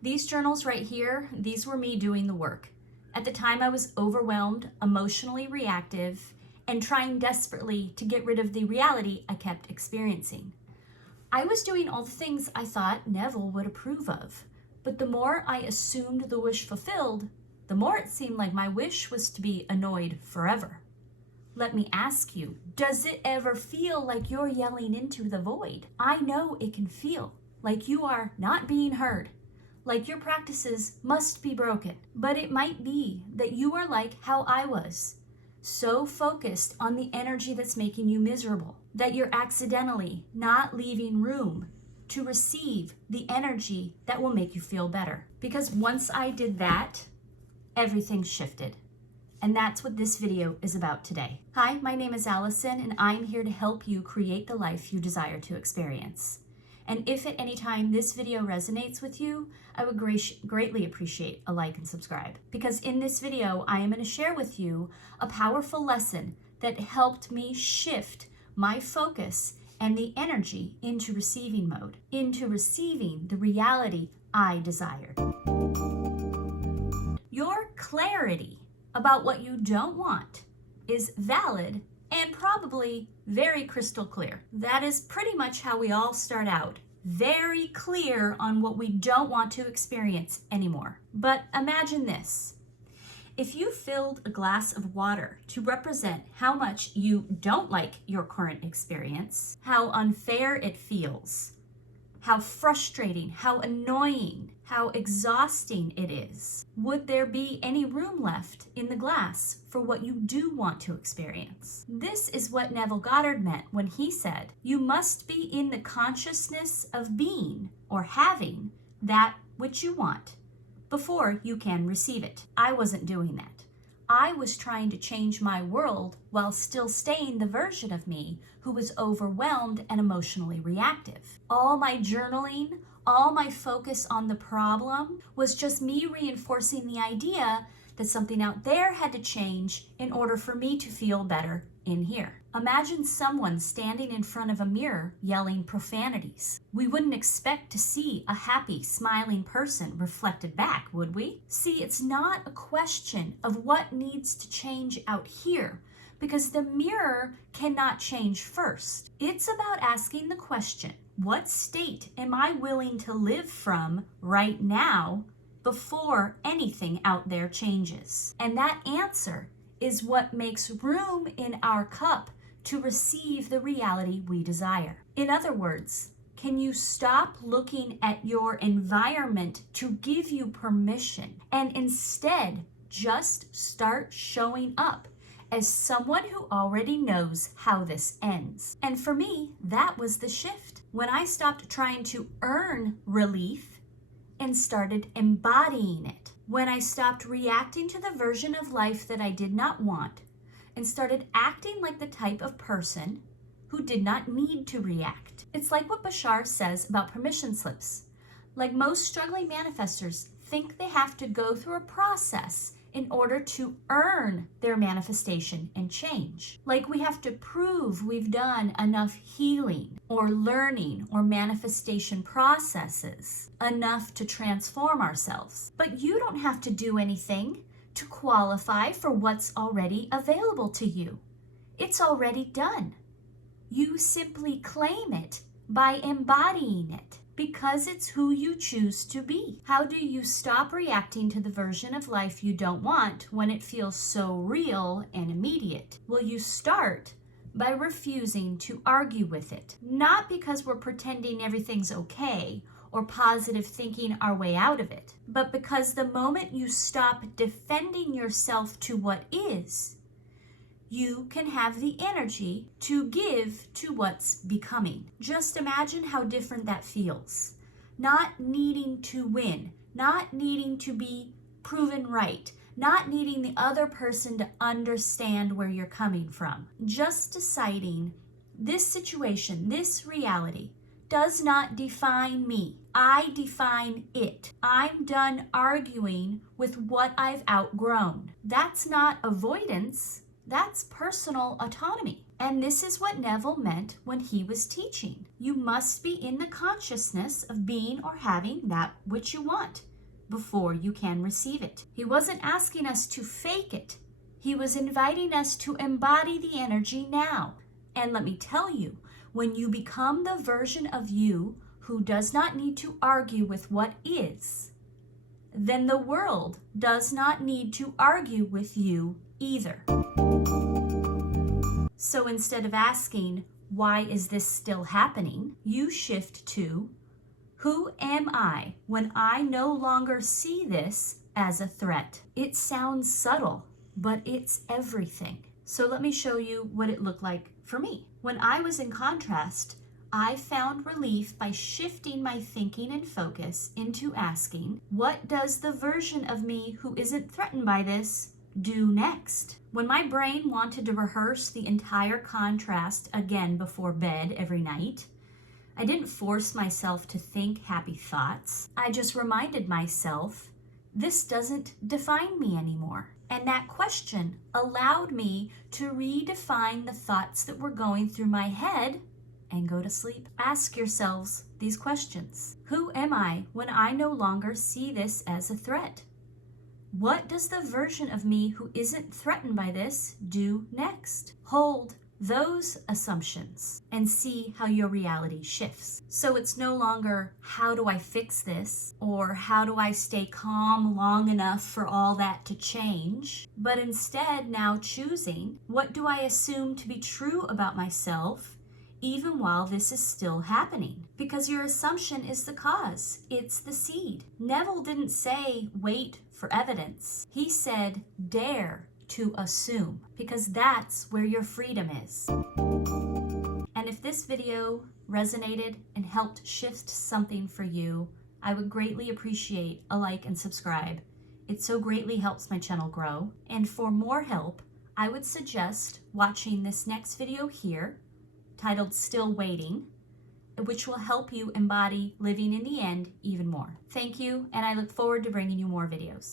These journals right here, these were me doing the work. At the time I was overwhelmed, emotionally reactive, and trying desperately to get rid of the reality I kept experiencing. I was doing all the things I thought Neville would approve of, but the more I assumed the wish fulfilled, the more it seemed like my wish was to be annoyed forever. Let me ask you, does it ever feel like you're yelling into the void? I know it can feel like you are not being heard, like your practices must be broken, but it might be that you are like how I was, so focused on the energy that's making you miserable that you're accidentally not leaving room to receive the energy that will make you feel better. Because once I did that, everything shifted. And that's what this video is about today. Hi, my name is Allison, and I'm here to help you create the life you desire to experience. And if at any time this video resonates with you, I would greatly appreciate a like and subscribe. Because in this video, I am going to share with you a powerful lesson that helped me shift my focus and the energy into receiving mode, into receiving the reality I desired. Your clarity about what you don't want is valid and probably very crystal clear. That is pretty much how we all start out, very clear on what we don't want to experience anymore. But imagine this. If you filled a glass of water to represent how much you don't like your current experience, how unfair it feels, how frustrating, how annoying, how exhausting it is, would there be any room left in the glass for what you do want to experience? This is what Neville Goddard meant when he said, you must be in the consciousness of being or having that which you want before you can receive it. I wasn't doing that. I was trying to change my world while still staying the version of me who was overwhelmed and emotionally reactive. All my journaling, all my focus on the problem was just me reinforcing the idea that something out there had to change in order for me to feel better in here. Imagine someone standing in front of a mirror yelling profanities. We wouldn't expect to see a happy, smiling person reflected back, would we? See, it's not a question of what needs to change out here, because the mirror cannot change first. It's about asking the question, what state am I willing to live from right now before anything out there changes? And that answer is what makes room in our cup to receive the reality we desire. In other words, can you stop looking at your environment to give you permission and instead just start showing up as someone who already knows how this ends? And for me, that was the shift. When I stopped trying to earn relief and started embodying it. When I stopped reacting to the version of life that I did not want and started acting like the type of person who did not need to react. It's like what Bashar says about permission slips. Like most struggling manifestors think they have to go through a process in order to earn their manifestation and change. Like we have to prove we've done enough healing or learning or manifestation processes enough to transform ourselves. But you don't have to do anything to qualify for what's already available to you. It's already done. You simply claim it by embodying it, because it's who you choose to be. How do you stop reacting to the version of life you don't want when it feels so real and immediate? Well, you start by refusing to argue with it. Not because we're pretending everything's okay or positive thinking our way out of it, but because the moment you stop defending yourself to what is, you can have the energy to give to what's becoming. Just imagine how different that feels. Not needing to win, not needing to be proven right, not needing the other person to understand where you're coming from. Just deciding this situation, this reality, does not define me. I define it. I'm done arguing with what I've outgrown. That's not avoidance. That's personal autonomy. And this is what Neville meant when he was teaching. You must be in the consciousness of being or having that which you want before you can receive it. He wasn't asking us to fake it. He was inviting us to embody the energy now. And let me tell you, when you become the version of you who does not need to argue with what is, then the world does not need to argue with you either. So instead of asking, why is this still happening? You shift to, who am I when I no longer see this as a threat? It sounds subtle, but it's everything. So let me show you what it looked like for me. When I was in contrast, I found relief by shifting my thinking and focus into asking, what does the version of me who isn't threatened by this do next? When my brain wanted to rehearse the entire contrast again before bed every night, I didn't force myself to think happy thoughts. I just reminded myself, this doesn't define me anymore. And that question allowed me to redefine the thoughts that were going through my head and go to sleep. Ask yourselves these questions. Who am I when I no longer see this as a threat? What does the version of me who isn't threatened by this do next? Hold those assumptions and see how your reality shifts. So it's no longer, how do I fix this? Or how do I stay calm long enough for all that to change? But instead now choosing, what do I assume to be true about myself even while this is still happening? Because your assumption is the cause. It's the seed. Neville didn't say, wait for evidence. He said, dare to assume, because that's where your freedom is. And if this video resonated and helped shift something for you, I would greatly appreciate a like and subscribe. It so greatly helps my channel grow. And for more help, I would suggest watching this next video here, titled Still Waiting, which will help you embody living in the end even more. Thank you, and I look forward to bringing you more videos.